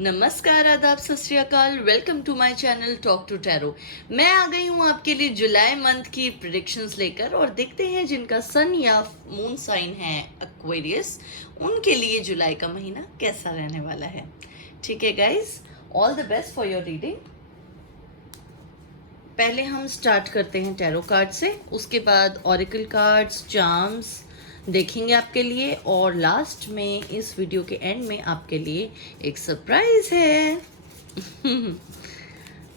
नमस्कार, आदाब, सत श्री अकाल। Welcome to my channel talk to tarot. मैं आ गई हूँ आपके लिए जुलाई मंथ की प्रेडिक्शंस लेकर और देखते हैं जिनका सन या मून साइन है एक्वेरियस, उनके लिए जुलाई का महीना कैसा रहने वाला है। ठीक है guys, all the best for your reading. पहले हम स्टार्ट करते हैं टैरो कार्ड से, उसके बाद ऑरिकल कार्ड्स, चार्म्स देखेंगे आपके लिए, और लास्ट में इस वीडियो के एंड में आपके लिए एक सरप्राइज है।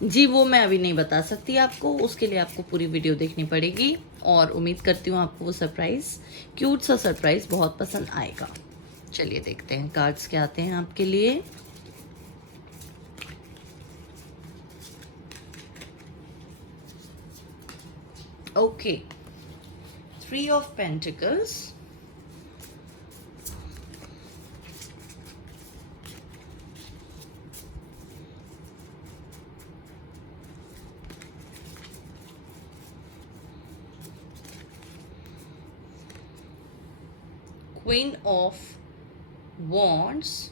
जी वो मैं अभी नहीं बता सकती आपको, उसके लिए आपको पूरी वीडियो देखनी पड़ेगी और उम्मीद करती हूँ आपको वो सरप्राइज, क्यूट सा सरप्राइज बहुत पसंद आएगा। चलिए देखते हैं कार्ड्स क्या आते हैं आपके लिए। Okay, 3 of Pentacles, Queen of Wands,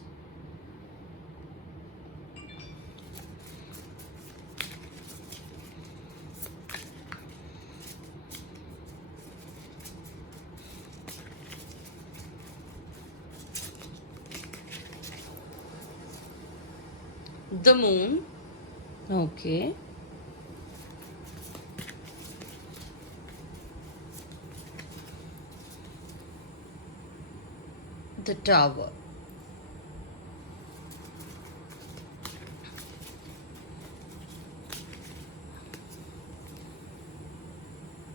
the Moon, okay, the Tower,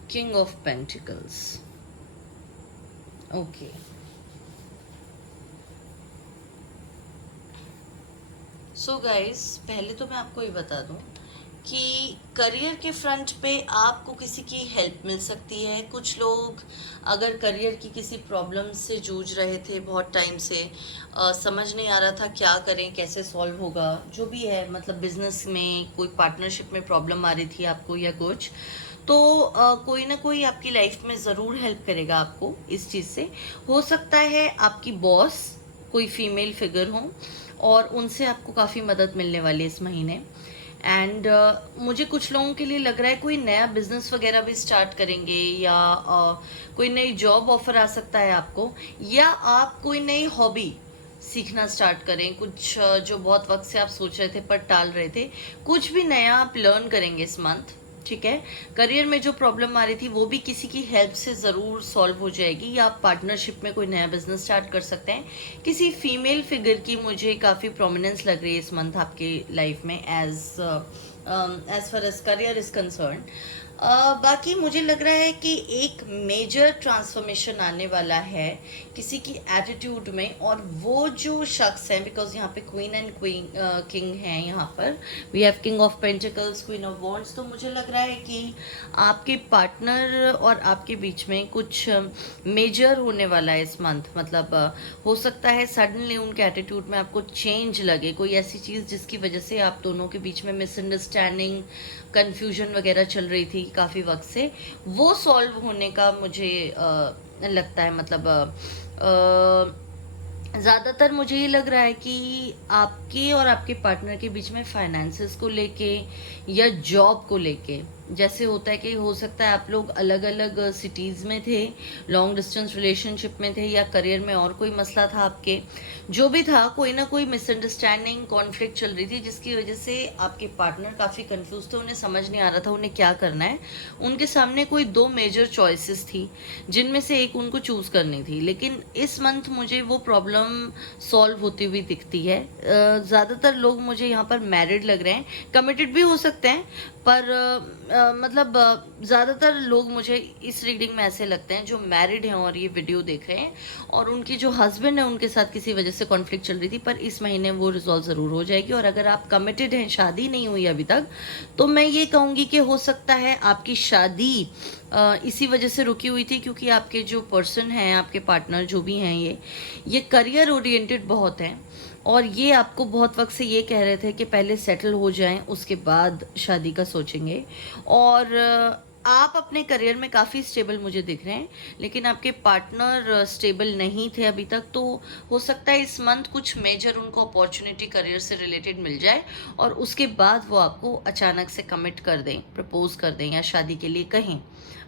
King of Pentacles, okay। So guys, पहले तो मैं आपको ये बता दूं कि करियर के फ्रंट पे आपको किसी की हेल्प मिल सकती है। कुछ लोग अगर करियर की किसी प्रॉब्लम से जूझ रहे थे बहुत टाइम से, समझ नहीं आ रहा था क्या करें, कैसे सॉल्व होगा, जो भी है, मतलब बिजनेस में कोई पार्टनरशिप में प्रॉब्लम आ रही थी आपको या कुछ, तो कोई ना कोई आपकी लाइफ में ज़रूर हेल्प करेगा आपको इस चीज़ से। हो सकता है आपकी बॉस कोई फीमेल फिगर हो और उनसे आपको काफ़ी मदद मिलने वाली है इस महीने। एंड मुझे कुछ लोगों के लिए लग रहा है कोई नया बिजनेस वगैरह भी स्टार्ट करेंगे, या कोई नई जॉब ऑफर आ सकता है आपको, या आप कोई नई हॉबी सीखना स्टार्ट करें। कुछ जो बहुत वक्त से आप सोच रहे थे पर टाल रहे थे, कुछ भी नया आप लर्न करेंगे इस मंथ। ठीक है, करियर में जो प्रॉब्लम आ रही थी वो भी किसी की हेल्प से ज़रूर सॉल्व हो जाएगी, या आप पार्टनरशिप में कोई नया बिजनेस स्टार्ट कर सकते हैं। किसी फीमेल फिगर की मुझे काफ़ी प्रोमिनेंस लग रही है इस मंथ आपकी लाइफ में, as far as career is concern. बाकी मुझे लग रहा है कि एक मेजर ट्रांसफॉर्मेशन आने वाला है किसी की एटीट्यूड में, और वो जो शख्स हैं, बिकॉज यहाँ पे क्वीन एंड किंग हैं, यहाँ पर we have king of pentacles, queen of wands, तो मुझे लग रहा है कि आपके पार्टनर और आपके बीच में कुछ मेजर होने वाला है इस मंथ। मतलब हो सकता है सडनली उनके एटीट्यूड में आपको चेंज लगे, कोई ऐसी चीज़ जिसकी वजह से आप दोनों के बीच में मिसअंडरस्टैंडिंग, कन्फ्यूजन वगैरह चल रही थी काफ़ी वक्त से, वो सॉल्व होने का मुझे लगता है। मतलब ज़्यादातर मुझे ये लग रहा है कि आपके और आपके पार्टनर के बीच में फाइनेंसेस को लेके या जॉब को लेके, जैसे होता है कि हो सकता है आप लोग अलग अलग सिटीज़ में थे, लॉन्ग डिस्टेंस रिलेशनशिप में थे, या करियर में और कोई मसला था आपके, जो भी था, कोई ना कोई मिसअंडरस्टैंडिंग, कॉन्फ्लिक्ट चल रही थी जिसकी वजह से आपके पार्टनर काफ़ी कंफ्यूज थे, उन्हें समझ नहीं आ रहा था उन्हें क्या करना है। उनके सामने कोई दो मेजर चॉइसेस थी जिनमें से एक उनको चूज़ करनी थी, लेकिन इस मंथ मुझे वो प्रॉब्लम सॉल्व होती हुई दिखती है। ज़्यादातर लोग मुझे यहाँ पर मैरिड लग रहे हैं, कमिटेड भी हो सकते हैं, पर मतलब ज़्यादातर लोग मुझे इस रीडिंग में ऐसे लगते हैं जो मैरिड हैं और ये वीडियो देख रहे हैं, और उनकी जो हस्बैंड है उनके साथ किसी वजह से कॉन्फ्लिक्ट चल रही थी, पर इस महीने वो रिजॉल्व ज़रूर हो जाएगी। और अगर आप कमिटेड हैं, शादी नहीं हुई अभी तक, तो मैं ये कहूँगी कि हो सकता है आपकी शादी इसी वजह से रुकी हुई थी, क्योंकि आपके जो पर्सन हैं, आपके पार्टनर जो भी हैं, ये करियर ओरिएंटेड बहुत हैं, और ये आपको बहुत वक्त से ये कह रहे थे कि पहले सेटल हो जाएं, उसके बाद शादी का सोचेंगे। और आप अपने करियर में काफ़ी स्टेबल मुझे दिख रहे हैं, लेकिन आपके पार्टनर स्टेबल नहीं थे अभी तक। तो हो सकता है इस मंथ कुछ मेजर उनको अपॉर्चुनिटी करियर से रिलेटेड मिल जाए और उसके बाद वो आपको अचानक से कमिट कर दें, प्रपोज कर दें या शादी के लिए कहें।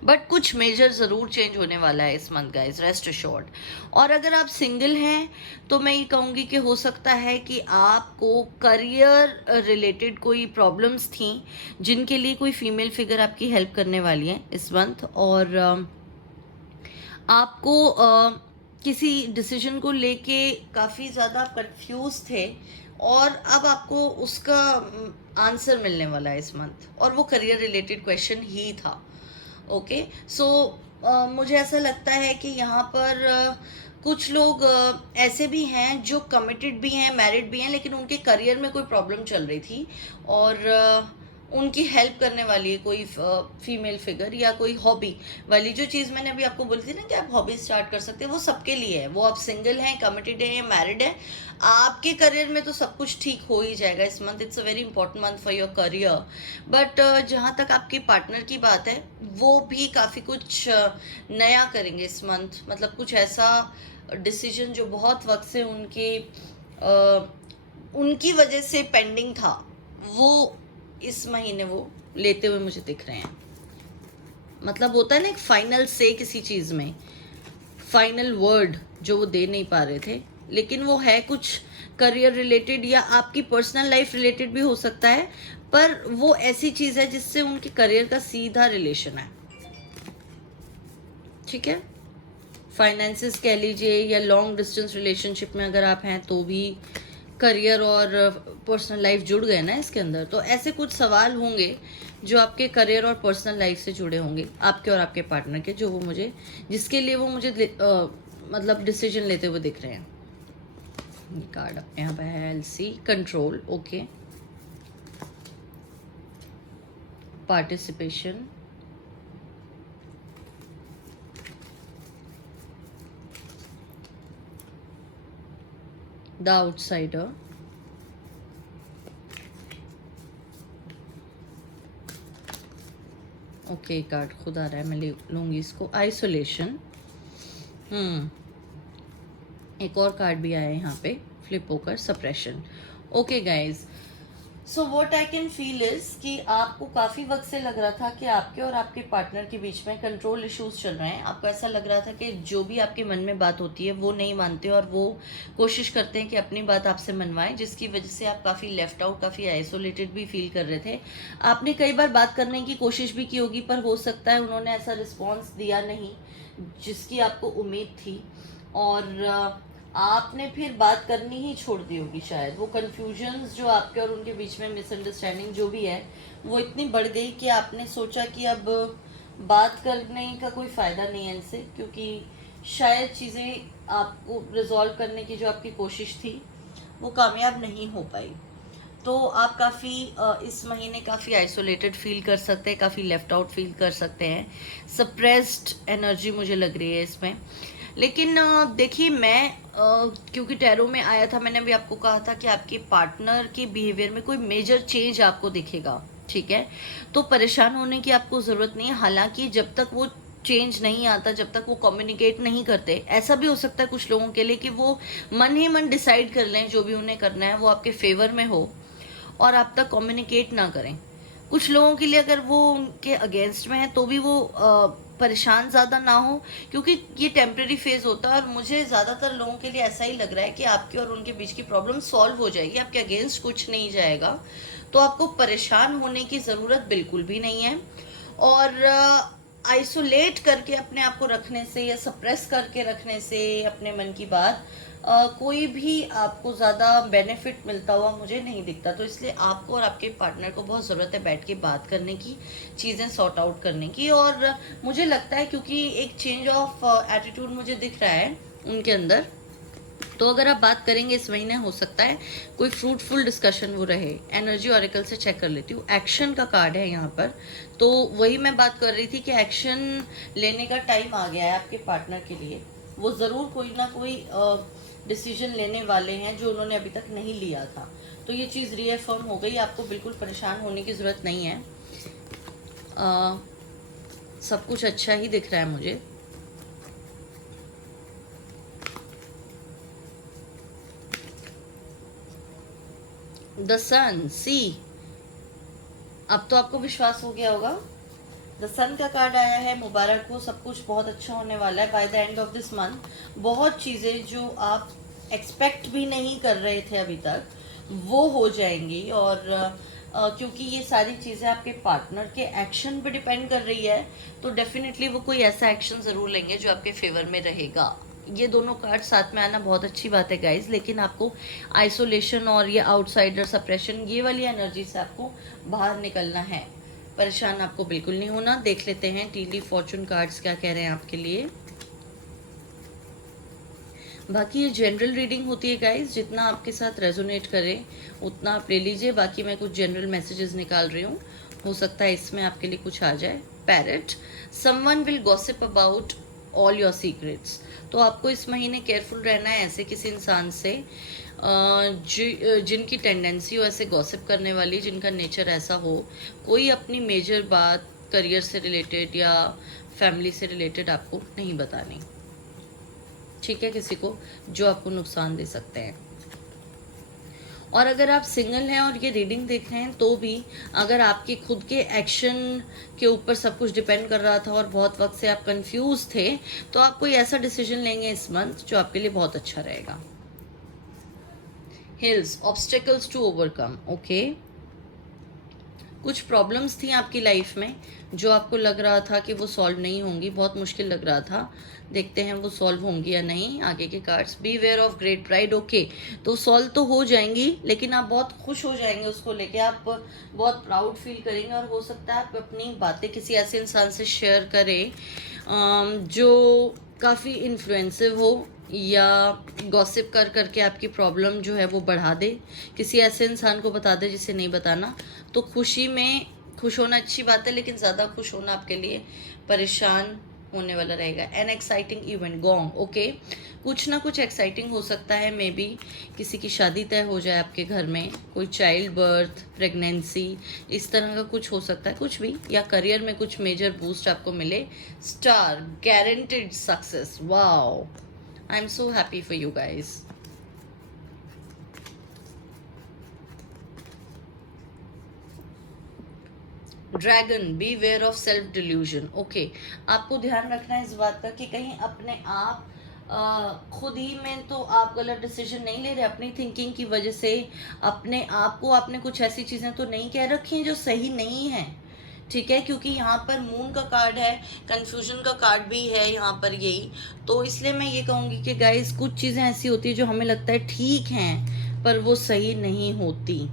बट कुछ मेजर ज़रूर चेंज होने वाला है इस मंथ गाइस, रेस्ट अश्योर्ड। और अगर आप सिंगल हैं तो मैं ये कहूँगी कि हो सकता है कि आपको करियर रिलेटेड कोई प्रॉब्लम्स थी जिनके लिए कोई फीमेल फिगर आपकी हेल्प करने वाली है इस मंथ। और आपको किसी डिसीजन को लेके काफ़ी ज़्यादा कंफ्यूज थे और अब आपको उसका आंसर मिलने वाला है इस मंथ, और वो करियर रिलेटेड क्वेश्चन ही था। ओके, सो मुझे ऐसा लगता है कि यहाँ पर कुछ लोग ऐसे भी हैं जो कमिटेड भी हैं, मैरिड भी हैं, लेकिन उनके करियर में कोई प्रॉब्लम चल रही थी और उनकी हेल्प करने वाली है कोई फीमेल फिगर या कोई हॉबी वाली। जो चीज़ मैंने अभी आपको बोली थी ना कि आप हॉबी स्टार्ट कर सकते हैं, वो सबके लिए है। वो आप सिंगल हैं, कमिटेड हैं या मैरिड हैं, आपके करियर में तो सब कुछ ठीक हो ही जाएगा इस month. It's a very important month for your career. But जहाँ तक आपके पार्टनर की बात है, वो भी काफ़ी कुछ नया करेंगे इस मंथ। मतलब कुछ ऐसा डिसीजन जो बहुत वक्त से उनकी वजह से पेंडिंग था, वो इस महीने वो लेते हुए मुझे दिख रहे हैं। मतलब होता है ना एक फाइनल से किसी चीज़ में, फाइनल वर्ड जो वो दे नहीं पा रहे थे, लेकिन वो है कुछ करियर रिलेटेड या आपकी पर्सनल लाइफ रिलेटेड भी हो सकता है, पर वो ऐसी चीज़ है जिससे उनके करियर का सीधा रिलेशन है। ठीक है, फाइनेंसिस कह लीजिए या लॉन्ग डिस्टेंस रिलेशनशिप में अगर आप हैं तो भी करियर और पर्सनल लाइफ जुड़ गए ना इसके अंदर। तो ऐसे कुछ सवाल होंगे जो आपके करियर और पर्सनल लाइफ से जुड़े होंगे, आपके और आपके पार्टनर के, जो वो मुझे, जिसके लिए वो मुझे मतलब डिसीजन लेते हुए दिख रहे हैं। कार्ड यहाँ पे है LC control, okay, participation, the outsider, okay, card खुद आ रहा है, मैं ले लूँगी इसको, आइसोलेशन। एक और कार्ड भी आया है यहाँ पे, फ्लिप होकर, suppression. Okay guys, so what I can feel is कि आपको काफ़ी वक्त से लग रहा था कि आपके और आपके पार्टनर के बीच में कंट्रोल इश्यूज चल रहे हैं। आपको ऐसा लग रहा था कि जो भी आपके मन में बात होती है वो नहीं मानते और वो कोशिश करते हैं कि अपनी बात आपसे मनवाएं, जिसकी वजह से आप काफ़ी लेफ्ट आउट, काफ़ी आइसोलेटेड भी फील कर रहे थे। आपने कई बार बात करने की कोशिश भी की होगी, पर हो सकता है उन्होंने ऐसा रिस्पॉन्स दिया नहीं जिसकी आपको उम्मीद थी, और आपने फिर बात करनी ही छोड़ दी होगी शायद। वो कन्फ्यूजन्स जो आपके और उनके बीच में, मिसअंडरस्टैंडिंग जो भी है, वो इतनी बढ़ गई कि आपने सोचा कि अब बात करने का कोई फ़ायदा नहीं है इनसे, क्योंकि शायद चीज़ें आपको रिजॉल्व करने की जो आपकी कोशिश थी वो कामयाब नहीं हो पाई। तो आप काफ़ी इस महीने काफ़ी आइसोलेटेड फील कर सकते हैं, काफ़ी लेफ्ट आउट फील कर सकते हैं, सप्रेस्ड एनर्जी मुझे लग रही है इसमें। लेकिन देखिए, मैं क्योंकि टैरो में आया था, मैंने भी आपको कहा था कि आपके पार्टनर के बिहेवियर में कोई मेजर चेंज आपको दिखेगा। ठीक है, तो परेशान होने की आपको ज़रूरत नहीं है। हालांकि जब तक वो चेंज नहीं आता, जब तक वो कम्युनिकेट नहीं करते, ऐसा भी हो सकता है कुछ लोगों के लिए कि वो मन ही मन डिसाइड कर लें जो भी उन्हें करना है वो आपके फेवर में हो और आप तक कम्युनिकेट ना करें। कुछ लोगों के लिए अगर वो उनके अगेंस्ट में है तो भी वो परेशान ज़्यादा ना हो, क्योंकि ये टेम्प्रेरी फेज होता है। और मुझे ज़्यादातर लोगों के लिए ऐसा ही लग रहा है कि आपके और उनके बीच की प्रॉब्लम सॉल्व हो जाएगी, आपके अगेंस्ट कुछ नहीं जाएगा, तो आपको परेशान होने की ज़रूरत बिल्कुल भी नहीं है। और आइसोलेट करके अपने आप को रखने से या सप्रेस करके रखने से अपने मन की बात, कोई भी आपको ज़्यादा बेनिफिट मिलता हुआ मुझे नहीं दिखता। तो इसलिए आपको और आपके पार्टनर को बहुत ज़रूरत है बैठ के बात करने की, चीज़ें सॉर्ट आउट करने की। और मुझे लगता है क्योंकि एक चेंज ऑफ एटीट्यूड मुझे दिख रहा है उनके अंदर, तो अगर आप बात करेंगे इस महीने, हो सकता है कोई फ्रूटफुल डिस्कशन वो रहे। एनर्जी ऑरिकल से चेक कर लेती हूँ, एक्शन का कार्ड है यहाँ पर, तो वही मैं बात कर रही थी कि एक्शन लेने का टाइम आ गया है आपके पार्टनर के लिए। वो ज़रूर कोई ना कोई डिसीजन लेने वाले हैं जो उन्होंने अभी तक नहीं लिया था। तो ये चीज़ रीअफर्म हो गई, आपको बिल्कुल परेशान होने की ज़रूरत नहीं है। सब कुछ अच्छा ही दिख रहा है मुझे। द सन, सी, अब तो आपको विश्वास हो गया होगा। द सन का कार्ड आया है, मुबारक हो, सब कुछ बहुत अच्छा होने वाला है by the end of this month. बहुत चीज़ें जो आप एक्सपेक्ट भी नहीं कर रहे थे अभी तक वो हो जाएंगी। और क्योंकि ये सारी चीज़ें आपके पार्टनर के एक्शन पे डिपेंड कर रही है, तो डेफिनेटली वो कोई ऐसा एक्शन ज़रूर लेंगे जो आपके फेवर में रहेगा। ये दोनों कार्ड साथ में आना बहुत अच्छी बात है गाइज, लेकिन आपको आइसोलेशन और ये आउटसाइडर सप्रेशन, ये वाली एनर्जी से आपको बाहर निकलना है। परेशान आपको बिल्कुल नहीं होना। देख लेते हैं टी लीफ फॉर्चून कार्ड्स क्या कह रहे हैं आपके लिए। बाकी ये जनरल रीडिंग होती है गाइज, जितना आपके साथ रेजोनेट करे उतना आप ले लीजिए। बाकी मैं कुछ जनरल मैसेजेस निकाल रही हूँ, हो सकता है इसमें आपके लिए कुछ आ जाए। Parrot, someone will gossip about all your secrets. तो आपको इस महीने केयरफुल रहना है ऐसे किसी इंसान से जिनकी टेंडेंसी हो ऐसे गॉसिप करने वाली, जिनका नेचर ऐसा हो। कोई अपनी मेजर बात करियर से रिलेटेड या फैमिली से रिलेटेड आपको नहीं बतानी, ठीक है, किसी को जो आपको नुकसान दे सकते हैं। और अगर आप सिंगल हैं और ये रीडिंग देख रहे हैं तो भी अगर आपके खुद के एक्शन के ऊपर सब कुछ डिपेंड कर रहा था और बहुत वक्त से आप कंफ्यूज थे, तो आप कोई ऐसा डिसीजन लेंगे इस मंथ जो आपके लिए बहुत अच्छा रहेगा। Hills, obstacles to overcome, okay. कुछ प्रॉब्लम्स थी आपकी लाइफ में जो आपको लग रहा था कि वो सॉल्व नहीं होंगी, बहुत मुश्किल लग रहा था। देखते हैं वो सॉल्व होंगी या नहीं। आगे के cards, beware of great pride, okay. तो सॉल्व तो हो जाएंगी, लेकिन आप बहुत खुश हो जाएंगे उसको लेके, आप बहुत प्राउड फील करेंगे। और हो सकता है आप अपनी बातें किसी ऐसे इंसान से शेयर करें जो काफ़ी इन्फ्लुएंसिव हो या गॉसिप कर करके आपकी प्रॉब्लम जो है वो बढ़ा दे, किसी ऐसे इंसान को बता दे जिसे नहीं बताना। तो खुशी में खुश होना अच्छी बात है, लेकिन ज़्यादा खुश होना आपके लिए परेशान होने वाला रहेगा। An exciting event, gong, okay. कुछ ना कुछ एक्साइटिंग हो सकता है, मे बी किसी की शादी तय हो जाए आपके घर में, कोई चाइल्ड बर्थ, प्रेगनेंसी, इस तरह का कुछ हो सकता है, कुछ भी। या करियर में कुछ मेजर बूस्ट आपको मिले। Star, guaranteed success, wow, I am so happy for you guys. Dragon, beware of self delusion, okay. आपको ध्यान रखना है इस बात का कि कहीं अपने आप खुद ही में तो आप गलत डिसीजन नहीं ले रहे, अपनी थिंकिंग की वजह से अपने आप को आपने कुछ ऐसी चीज़ें तो नहीं कह रखी हैं जो सही नहीं है, ठीक है। क्योंकि यहाँ पर मून का कार्ड है, कंफ्यूजन का कार्ड भी है यहाँ पर यही। तो इसलिए मैं ये कहूँगी कि गाइस कुछ चीज़ें ऐसी होती है जो हमें लगता है ठीक हैं पर वो सही नहीं होती।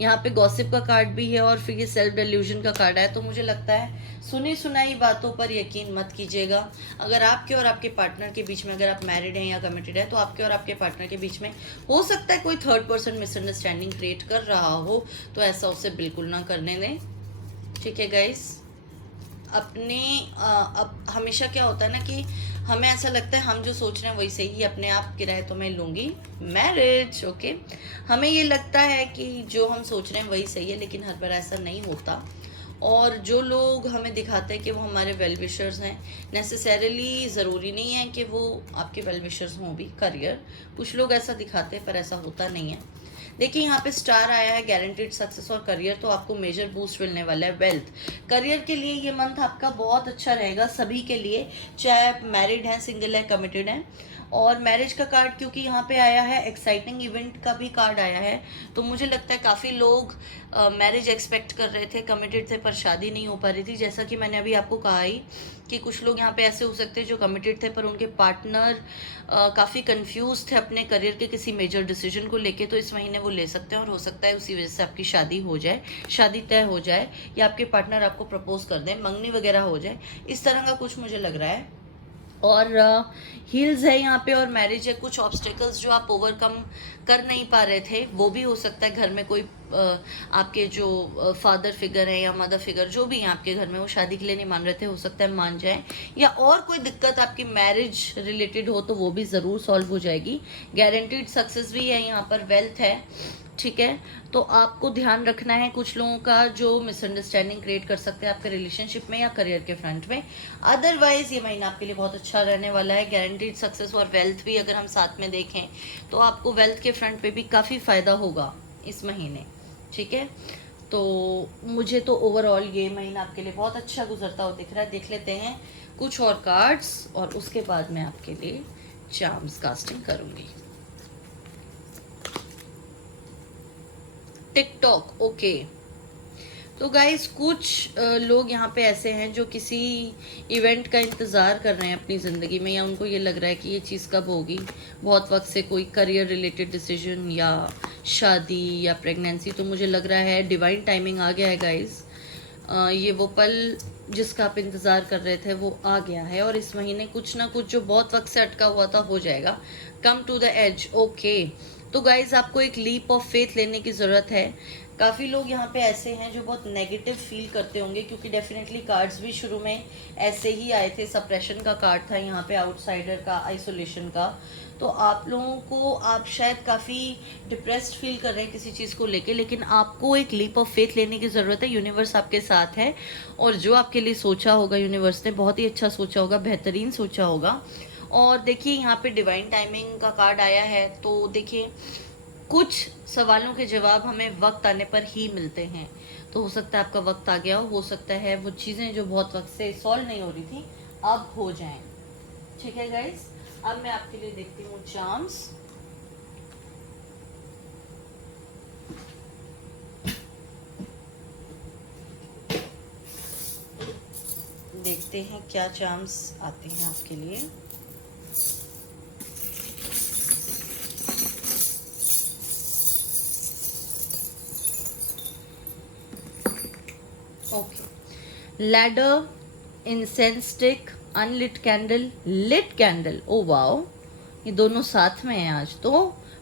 यहाँ पे गॉसिप का कार्ड भी है और फिर ये सेल्फ डिल्यूजन का कार्ड है। तो मुझे लगता है सुनी सुनाई बातों पर यकीन मत कीजिएगा। अगर आपके और आपके पार्टनर के बीच में, अगर आप मैरिड हैं या कमिटेड है, तो आपके और आपके पार्टनर के बीच में हो सकता है कोई थर्ड पर्सन मिसअंडरस्टैंडिंग क्रिएट कर रहा हो, तो ऐसा उसे बिल्कुल ना करने दें, ठीक है गाइस। अपने अब हमेशा क्या होता है ना कि हमें ऐसा लगता है हम जो सोच रहे हैं वही सही है, अपने आप किराए तो मैं लूँगी मैरिज, ओके। हमें ये लगता है कि जो हम सोच रहे हैं वही सही है, लेकिन हर बार ऐसा नहीं होता। और जो लोग हमें दिखाते हैं कि वो हमारे वेल विशर्स हैं, नेसेसरीली ज़रूरी नहीं है कि वो आपके वेल विशर्स हों भी। करियर, कुछ लोग ऐसा दिखाते हैं पर ऐसा होता नहीं है। देखिए यहाँ पे स्टार आया है, गारंटीड सक्सेस और करियर, तो आपको मेजर बूस्ट मिलने वाला है। वेल्थ, करियर के लिए ये मंथ आपका बहुत अच्छा रहेगा सभी के लिए, चाहे आप मैरिड हैं, सिंगल है, कमिटेड हैं। और मैरिज का कार्ड क्योंकि यहाँ पे आया है, एक्साइटिंग इवेंट का भी कार्ड आया है, तो मुझे लगता है काफ़ी लोग मैरिज एक्सपेक्ट कर रहे थे, कमिटेड थे, पर शादी नहीं हो पा रही थी। जैसा कि मैंने अभी आपको कहा ही कि कुछ लोग यहाँ पे ऐसे हो सकते हैं जो कमिटेड थे पर उनके पार्टनर काफ़ी कंफ्यूज थे अपने करियर के किसी मेजर डिसीजन को लेके, तो इस महीने वो ले सकते हैं। और हो सकता है उसी वजह से आपकी शादी हो जाए, शादी तय हो जाए, या आपके पार्टनर आपको प्रपोज कर दें, मंगनी वगैरह हो जाए, इस तरह का कुछ मुझे लग रहा है। और हील्स है यहाँ पे, और मैरिज है। कुछ ऑब्स्टेकल्स जो आप ओवरकम कर नहीं पा रहे थे वो भी हो सकता है, घर में कोई आपके जो फादर फिगर है या मदर फिगर जो भी है आपके घर में, वो शादी के लिए नहीं मान रहे थे, हो सकता है मान जाए, या और कोई दिक्कत आपकी मैरिज रिलेटेड हो तो वो भी ज़रूर सॉल्व हो जाएगी। गारंटीड सक्सेस भी है यहाँ पर, वेल्थ है, ठीक है। तो आपको ध्यान रखना है कुछ लोगों का जो मिसअंडरस्टैंडिंग क्रिएट कर सकते हैं आपके रिलेशनशिप में या करियर के फ्रंट में। अदरवाइज ये महीना आपके लिए बहुत अच्छा रहने वाला है। गारंटीड सक्सेस और वेल्थ भी अगर हम साथ में देखें तो आपको वेल्थ के फ्रंट पे भी काफ़ी फ़ायदा होगा इस महीने, ठीक है। तो मुझे तो ओवरऑल ये महीना आपके लिए बहुत अच्छा गुजरता हुआ दिख रहा है। देख लेते हैं कुछ और कार्ड्स और उसके बाद मैं आपके लिए चार्म्स कास्टिंग करूंगी। TikTok, okay. तो गाइस कुछ लोग यहाँ पे ऐसे हैं जो किसी इवेंट का इंतज़ार कर रहे हैं अपनी ज़िंदगी में, या उनको ये लग रहा है कि ये चीज़ कब होगी। बहुत वक्त से कोई करियर रिलेटेड डिसीजन या शादी या प्रेगनेंसी, तो मुझे लग रहा है डिवाइन टाइमिंग आ गया है गाइस। ये वो पल जिसका आप इंतज़ार कर रहे थे वो आ गया है, और इस महीने कुछ ना कुछ जो बहुत वक्त से अटका हुआ था हो जाएगा। Come to the edge, okay. तो गाइज आपको एक लीप ऑफ फेथ लेने की ज़रूरत है। काफ़ी लोग यहाँ पे ऐसे हैं जो बहुत नेगेटिव फील करते होंगे, क्योंकि डेफिनेटली कार्ड्स भी शुरू में ऐसे ही आए थे। सप्रेशन का कार्ड था यहाँ पे, आउटसाइडर का, आइसोलेशन का। तो आप लोगों को, आप शायद काफ़ी डिप्रेस्ड फील कर रहे हैं किसी चीज़ को लेके, लेकिन आपको एक लीप ऑफ फेथ लेने की ज़रूरत है। यूनिवर्स आपके साथ है, और जो आपके लिए सोचा होगा यूनिवर्स ने बहुत ही अच्छा सोचा होगा, बेहतरीन सोचा होगा। और देखिए यहाँ पे डिवाइन टाइमिंग का कार्ड आया है, तो देखिए कुछ सवालों के जवाब हमें वक्त आने पर ही मिलते हैं। तो हो सकता है आपका वक्त आ गया हो सकता है वो चीज़ें जो बहुत वक्त से सॉल्व नहीं हो रही थी अब हो जाएं, ठीक है गाइस। अब मैं आपके लिए देखती हूँ चार्म्स। देखते हैं क्या चार्म्स आते हैं आपके लिए। Okay, ladder, incense stick, unlit candle, lit candle, oh wow, ये दोनों साथ में हैं आज तो।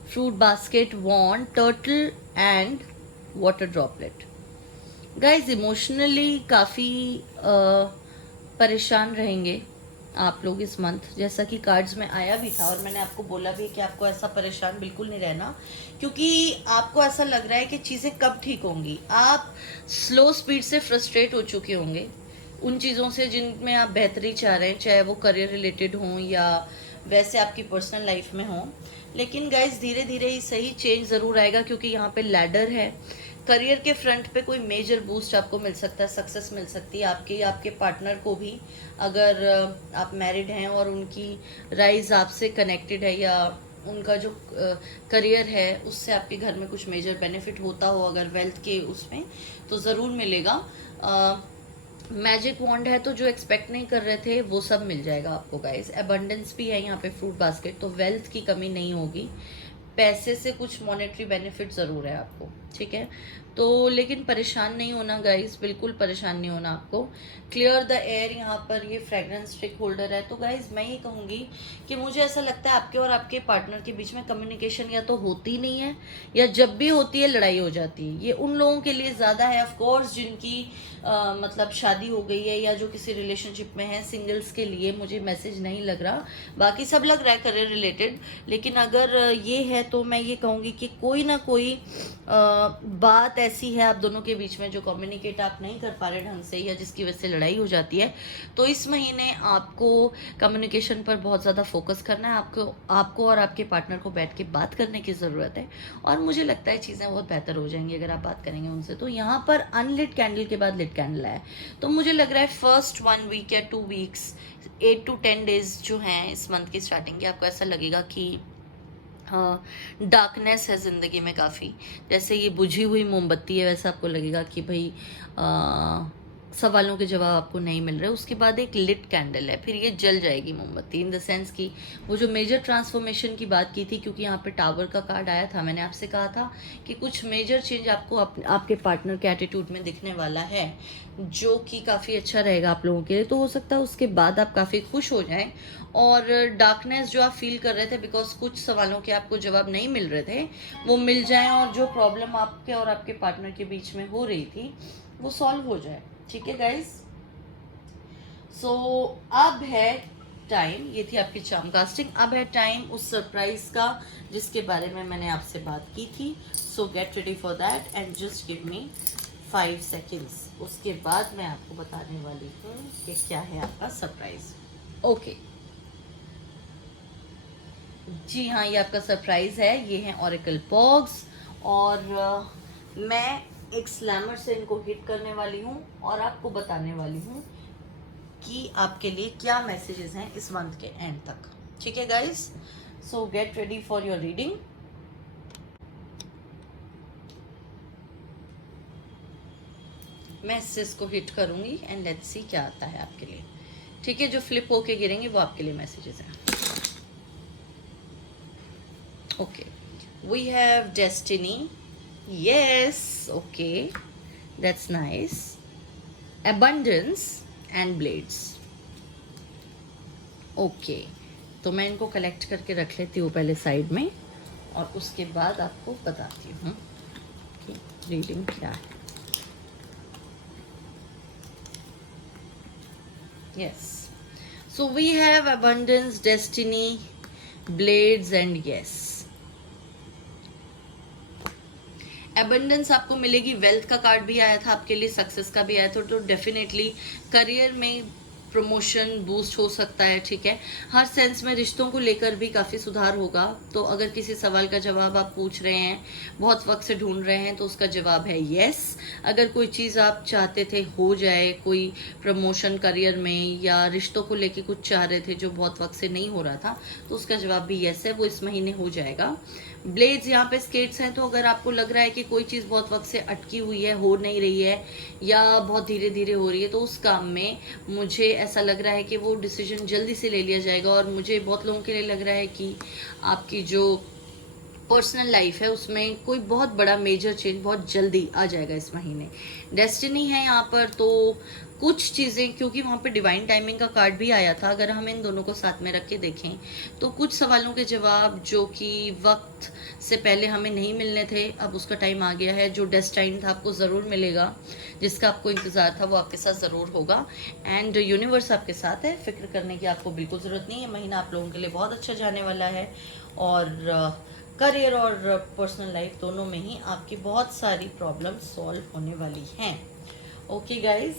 Fruit basket, wand, turtle and water droplet. Guys emotionally काफ़ी परेशान रहेंगे आप लोग इस मंथ, जैसा कि कार्ड्स में आया भी था, और मैंने आपको बोला भी कि आपको ऐसा परेशान बिल्कुल नहीं रहना, क्योंकि आपको ऐसा लग रहा है कि चीज़ें कब ठीक होंगी। आप स्लो स्पीड से फ्रस्ट्रेट हो चुके होंगे उन चीज़ों से जिनमें आप बेहतरी चाह रहे हैं, चाहे वो करियर रिलेटेड हों या वैसे आपकी पर्सनल लाइफ में हों। लेकिन गाइज धीरे धीरे ही सही चेंज ज़रूर आएगा, क्योंकि यहाँ पे लैडर है। करियर के फ्रंट पे कोई मेजर बूस्ट आपको मिल सकता है, सक्सेस मिल सकती है आपके पार्टनर को भी, अगर आप मैरिड हैं और उनकी राइज आपसे कनेक्टेड है, या उनका जो करियर है उससे आपके घर में कुछ मेजर बेनिफिट होता हो अगर वेल्थ के उसमें, तो ज़रूर मिलेगा। मैजिक वॉन्ड है, तो जो एक्सपेक्ट नहीं कर रहे थे वो सब मिल जाएगा आपको गाइस। एबंडेंस भी है यहाँ पे, फ्रूट बास्केट, तो वेल्थ की कमी नहीं होगी। पैसे से कुछ मॉनेटरी बेनिफिट ज़रूर है आपको, ठीक है। तो लेकिन परेशान नहीं होना गाइस, बिल्कुल परेशान नहीं होना आपको। क्लियर द एयर, यहाँ पर ये फ्रेगरेंस स्टिक होल्डर है। तो गाइस मैं ये कहूँगी कि मुझे ऐसा लगता है आपके और आपके पार्टनर के बीच में कम्युनिकेशन या तो होती नहीं है, या जब भी होती है लड़ाई हो जाती है। ये उन लोगों के लिए ज़्यादा है ऑफ कोर्स जिनकी मतलब शादी हो गई है या जो किसी रिलेशनशिप में है। सिंगल्स के लिए मुझे मैसेज नहीं लग रहा, बाकी सब लग रहा है करियर रिलेटेड। लेकिन अगर ये है तो मैं ये कहूँगी कि कोई ना कोई बात ऐसी है आप दोनों के बीच में जो कम्युनिकेट आप नहीं कर पा रहे ढंग से, या जिसकी वजह से लड़ाई हो जाती है। तो इस महीने आपको कम्युनिकेशन पर बहुत ज़्यादा फोकस करना है। आपको और आपके पार्टनर को बैठ के बात करने की ज़रूरत है, और मुझे लगता है चीज़ें बहुत बेहतर हो जाएंगी अगर आप बात करेंगे उनसे। तो यहाँ पर अनलिट कैंडल के बाद लिट कैंडल है, तो मुझे लग रहा है फर्स्ट 1 वीक या 2 वीक्स, 8 to 10 डेज जो हैं इस मंथ की स्टार्टिंग के, आपको ऐसा लगेगा कि हाँ डार्कनेस है ज़िंदगी में काफ़ी, जैसे ये बुझी हुई मोमबत्ती है, वैसा आपको लगेगा कि भाई सवालों के जवाब आपको नहीं मिल रहे, उसके बाद एक लिट कैंडल है, फिर ये जल जाएगी मोमबत्ती, इन द सेंस कि वो जो मेजर ट्रांसफॉर्मेशन की बात की थी, क्योंकि यहाँ पे टावर का कार्ड आया था, मैंने आपसे कहा था कि कुछ मेजर चेंज आपको आपके पार्टनर के एटीट्यूड में दिखने वाला है, जो कि काफ़ी अच्छा रहेगा आप लोगों के लिए। तो हो सकता है उसके बाद आप काफ़ी खुश हो जाएं, और डार्कनेस जो आप फील कर रहे थे बिकॉज कुछ सवालों के आपको जवाब नहीं मिल रहे थे, वो मिल जाएं, और जो प्रॉब्लम आपके और आपके पार्टनर के बीच में हो रही थी वो सॉल्व हो जाए। ठीक है गाइस, सो अब है टाइम, ये थी आपकी चार्म कास्टिंग, अब है टाइम उस सरप्राइज का जिसके बारे में मैंने आपसे बात की थी। सो get ready for that and just give me 5 seconds, उसके बाद मैं आपको बताने वाली हूँ कि क्या है आपका सरप्राइज। ओके जी हाँ, ये आपका सरप्राइज है, ये है ऑरेकल पॉग्स, और मैं एक स्लैमर से इनको हिट करने वाली हूँ और आपको बताने वाली हूँ कि आपके लिए क्या मैसेजेस हैं इस मंथ के एंड तक। ठीक है guys, so get ready for your reading. मैं इसको हिट करूंगी एंड लेट्स सी क्या आता है आपके लिए। ठीक है, जो फ्लिप होके गिरेंगे वो आपके लिए मैसेजेस हैं। Okay, we have destiny, yes, okay, that's nice, abundance and blades। Okay, तो मैं इनको कलेक्ट करके रख लेती हूँ पहले साइड में, और उसके बाद आपको बताती हूँ कि रीडिंग क्या है। Yes, so we have abundance, destiny, blades and yes। Abundance आपको मिलेगी, वेल्थ का कार्ड भी आया था आपके लिए, सक्सेस का भी आया था, तो डेफिनेटली करियर में प्रमोशन बूस्ट हो सकता है। ठीक है, हर सेंस में रिश्तों को लेकर भी काफ़ी सुधार होगा। तो अगर किसी सवाल का जवाब आप पूछ रहे हैं, बहुत वक्त से ढूंढ रहे हैं, तो उसका जवाब है यस। अगर कोई चीज़ आप चाहते थे हो जाए, कोई प्रमोशन करियर में या रिश्तों को लेके कुछ चाह रहे थे जो बहुत वक्त से नहीं हो रहा था, तो उसका जवाब भी यस है, वो इस महीने हो जाएगा। ब्लेड्स यहाँ पे स्केट्स हैं, तो अगर आपको लग रहा है कि कोई चीज़ बहुत वक्त से अटकी हुई है, हो नहीं रही है, या बहुत धीरे धीरे हो रही है, तो उस काम में मुझे ऐसा लग रहा है कि वो डिसीजन जल्दी से ले लिया जाएगा। और मुझे बहुत लोगों के लिए लग रहा है कि आपकी जो पर्सनल लाइफ है उसमें कोई बहुत बड़ा मेजर चेंज बहुत जल्दी आ जाएगा इस महीने। डेस्टिनी है यहाँ पर, तो कुछ चीज़ें, क्योंकि वहाँ पे डिवाइन टाइमिंग का कार्ड भी आया था, अगर हम इन दोनों को साथ में रख के देखें तो कुछ सवालों के जवाब जो कि वक्त से पहले हमें नहीं मिलने थे, अब उसका टाइम आ गया है। जो डेस्टाइन था आपको ज़रूर मिलेगा, जिसका आपको इंतज़ार था वो आपके साथ ज़रूर होगा, एंड यूनिवर्स आपके साथ है, फिक्र करने की आपको बिल्कुल ज़रूरत नहीं है। महीना आप लोगों के लिए बहुत अच्छा जाने वाला है, और करियर और पर्सनल लाइफ दोनों में ही आपकी बहुत सारी प्रॉब्लम सॉल्व होने वाली हैं। ओके गाइज,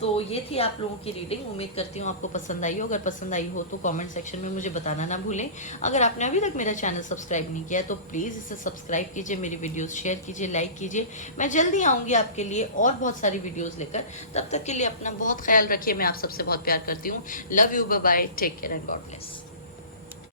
तो ये थी आप लोगों की रीडिंग। उम्मीद करती हूँ आपको पसंद आई हो। अगर पसंद आई हो तो कमेंट सेक्शन में मुझे बताना ना भूलें। अगर आपने अभी तक मेरा चैनल सब्सक्राइब नहीं किया है तो प्लीज़ इसे सब्सक्राइब कीजिए, मेरी वीडियोस शेयर कीजिए, लाइक कीजिए। मैं जल्दी आऊँगी आपके लिए और बहुत सारी वीडियोज़ लेकर। तब तक के लिए अपना बहुत ख्याल रखिए। मैं आप सबसे बहुत प्यार करती हूँ। Love you, bye bye, take care and God bless.